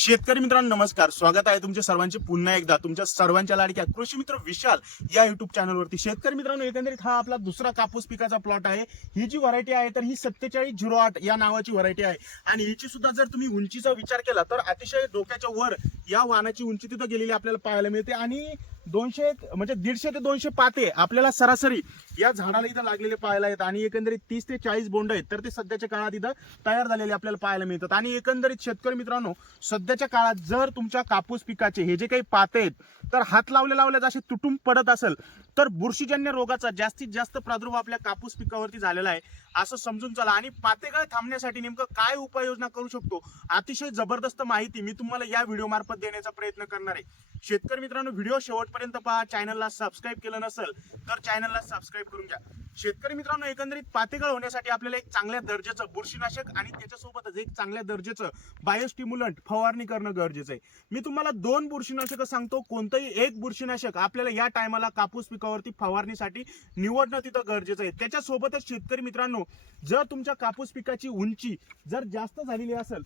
शेतकरी मित्रांनो नमस्कार. स्वागत आहे तुमच्या सर्वांचे. पुन्हा एकदा तुमच्या सर्वांच्या लाडक्या कृषी मित्र विशाल या युट्यूब चॅनलवरती शेतकरी मित्रांनो एकंदरीत हा आपला दुसरा कापूस पिकाचा प्लॉट आहे. ही जी व्हरायटी आहे तर ही सत्तेचाळीस झिरो आठ या नावाची व्हरायटी आहे. आणि हिची सुद्धा जर तुम्ही उंचीचा विचार केला तर अतिशय डोक्याच्या वर या वाहनाची उंची तिथं गेलेली आपल्याला पाहायला मिळते. आणि दोनशे म्हणजे दीडशे ते दोनशे पाते आपल्याला सरासरी या झाडाला इथं लागलेले पाहायला आहेत आणि एकंदरीत तीस ते चाळीस बोंड आहेत. तर ते सध्याच्या काळात इथं तयार झालेले आपल्याला पाहायला मिळतात. आणि एकंदरीत शेतकरी मित्रांनो सध्याच्या काळात जर तुमच्या कापूस पिकाचे हे जे काही पाते आहेत तर हात लावल्या लावल्यात असे तुटून पडत असेल तर बुरशीजन्य रोगाचा जास्तीत जास्त प्रादुर्भाव आपल्या कापूस पिकावरती झालेला आहे. असं समजून चला. आणि पातेगाळ थांबण्यासाठी नेमकं काय उपाययोजना करू शकतो? अतिशय जबरदस्त माहिती मी तुम्हाला या व्हिडिओ मार्फत देण्याचा प्रयत्न करणार आहे. शेतकरी मित्रांनो व्हिडिओ शेवटपर्यंत पहा. चॅनलला सबस्क्राईब केलं नसेल तर चॅनलला सबस्क्राईब करून घ्या. शेतकरी मित्रांनो एकंदरीत पातेगळ होण्यासाठी आपल्याला एक चांगल्या दर्जाचं बुरशीनाशक आणि त्याच्यासोबतच एक चांगल्या दर्जाचं बायोस्टिम्युलंट फवारणी करणं गरजेचं आहे. मी तुम्हाला दोन बुरशीनाशक सांगतो. कोणतंही एक बुरशीनाशक आपल्याला या टायमाला कापूस पिकावरती फवारणीसाठी निवडणं तिथं गरजेचं आहे. त्याच्यासोबतच शेतकरी मित्रांनो जर तुमच्या कापूस पिकाची उंची जर जास्त झालेली असेल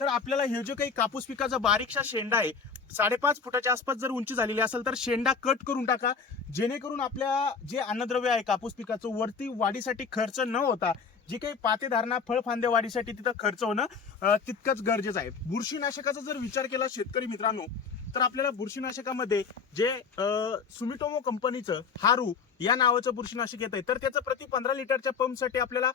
तर आपल्याला हे जे काही कापूस पिकाचा बारीकशा शेंडा आहे साडेपाच फुटाच्या आसपास जर उंची झालेली असेल तर शेंडा कट करून टाका. जेणेकरून आपल्या जे अन्नद्रव्य आहे कापूस पिकाचं वरती वाढीसाठी खर्च न होता जे काही पातेधारणा फळफांद्या वाढीसाठी तिथं खर्च होणं तितकंच गरजेचं आहे. बुरशीनाशकाचा जर विचार केला शेतकरी मित्रांनो तर आपल्याला बुरशीनाशकामध्ये जे सुमिटोमो कंपनीचं हारू या नावाचं बुरशीनाशक येत आहे तर त्याचं प्रति पंधरा लिटरच्या पंपसाठी आपल्याला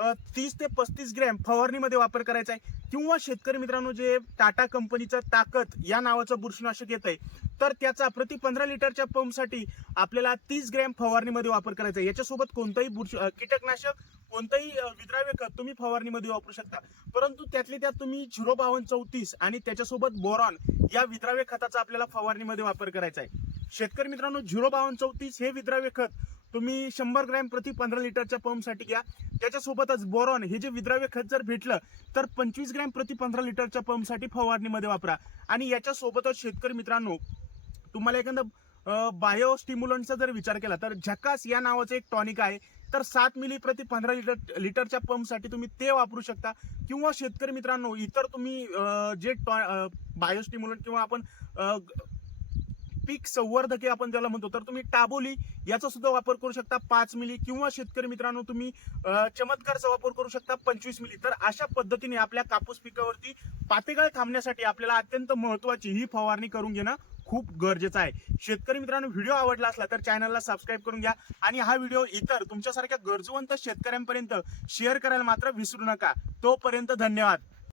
तीस ते पस्तीस ग्रॅम फवारणीमध्ये वापर करायचा आहे. किंवा शेतकरी मित्रांनो जे टाटा कंपनीचं ताकद या नावाचं बुरशीनाशक येत आहे तर त्याचा प्रति पंधरा लिटरच्या पंपसाठी आपल्याला तीस ग्रॅम फवारणीमध्ये वापर करायचा आहे. याच्यासोबत कोणतंही बुरशी कीटकनाशक कोणतंही विद्राव्य खत तुम्ही फवारणीमध्ये वापरू शकता. परंतु त्यातले त्यात तुम्ही झिरो बावन्न चौतीस आणि त्याच्यासोबत बोरॉन या विद्राव्य खताचा आपल्याला फवारणीमध्ये वापर करायचा आहे. शेतकरी मित्रांनो झिरो बावन्न चौतीस हे विद्राव्य खत तुम्ही शंभर ग्रॅम प्रति पंधरा लिटरच्या पंपसाठी घ्या. त्याच्यासोबतच बोरॉन हे जे विद्राव्य खत जर भेटलं तर पंचवीस ग्रॅम प्रति पंधरा लिटरच्या पंपसाठी फवारणीमध्ये वापरा. आणि याच्यासोबतच शेतकरी मित्रांनो तुम्हाला एखादं बायो स्टिम्युलंटचा जर विचार केला तर झकास या नावाचं एक टॉनिक आहे. तर सात मिली प्रति पंधरा लिटर लिटरच्या पंपसाठी तुम्ही ते वापरू शकता. किंवा शेतकरी मित्रांनो इतर तुम्ही जे बायो स्टिम्युलंट किंवा आपण पीक संवर्धके आपण ज्याला म्हणतो. तर तुम्ही टाबोली याचा सुद्धा वापर करू शकता पाच मिली किंवा शेतकरी मित्रांनो तुम्ही चमत्कारचा वापर करू शकता पंचवीस मिली. तर अशा पद्धतीने आपल्या कापूस पिकावरती पातेगाळ थांबण्यासाठी आपल्याला अत्यंत महत्वाची ही फवारणी करून घेणं खूप गरजेचं आहे. शेतकरी मित्रांनो व्हिडिओ आवडला असला तर चॅनलला सबस्क्राईब करून घ्या आणि हा व्हिडिओ इतर तुमच्यासारख्या गरजवंत शेतकऱ्यांपर्यंत शेअर करायला मात्र विसरू नका. तोपर्यंत धन्यवाद.